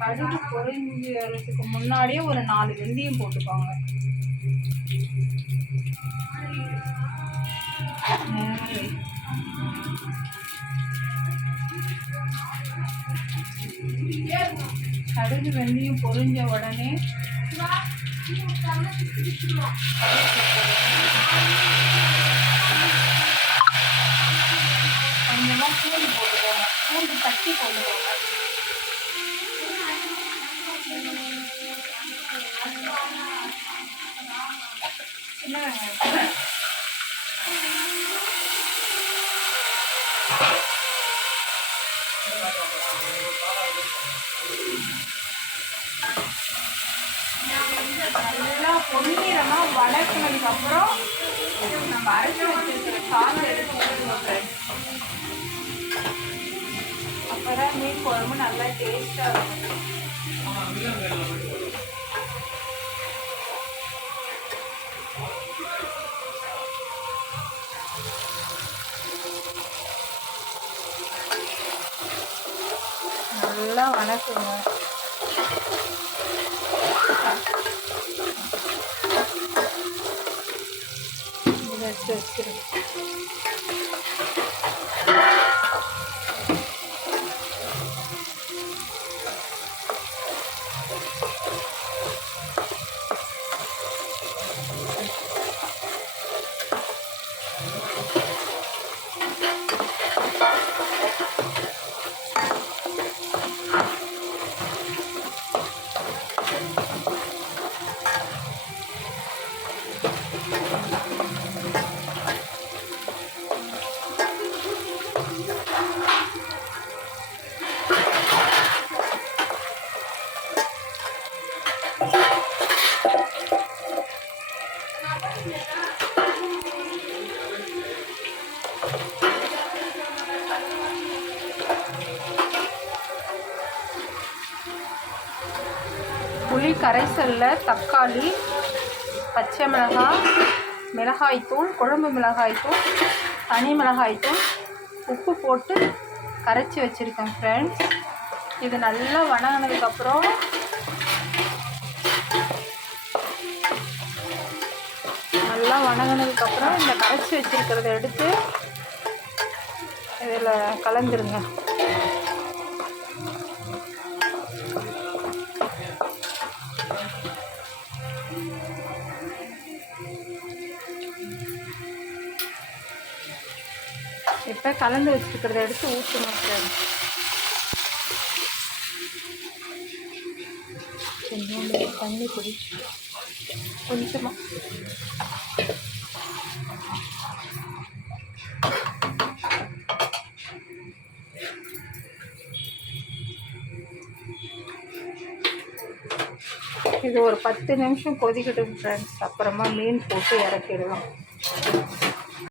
கடுகு பொரிஞ்சதுக்கு முன்னாடியே ஒரு 4 வெந்தயம் போட்டுக்கோங்க. கடுகு வெந்தயம் பொரிஞ்ச உடனே கொஞ்சமாக பூண்டு போட்டுக்கோங்க. பூண்டு தட்டி போட்டுக்கோங்க. சின்ன வெங்காயம் நல்லா பொன்னிறமாக வதக்கினதுக்கப்புறம் நம்ம அரைச்சி வச்சிருக்கிற சாதம் எடுத்து போட்டுருவோம். அப்போ தான் மீன் குழம்பு நல்லா டேஸ்ட்டாக இருக்கும். நல்லா வணக்குங்க. வச்சிருக்கேன். புளி கரைசலில் தக்காளி, பச்சை மிளகாய், மிளகாய்த்தூள், குழம்பு மிளகாய்த்தூள், தனி மிளகாய்த்தூள், உப்பு போட்டு கரைச்சி வச்சுருக்கேன் ஃப்ரெண்ட்ஸ். இது நல்லா வணங்கினதுக்கப்புறம் இந்த கரைச்சி வச்சுருக்கிறத எடுத்து இதில் கலந்துருங்க. இப்போ கலந்து வச்சுருக்கிறத எடுத்து ஊற்றணும் ஃப்ரெண்ட்ஸ். கொஞ்சோண்டு தண்ணி குடி, கொஞ்சமாக. இது ஒரு 10 நிமிஷம் கொதிக்கட்டும் ஃப்ரெண்ட்ஸ். அப்புறமா மீன் போட்டு இறக்கிடுவோம்.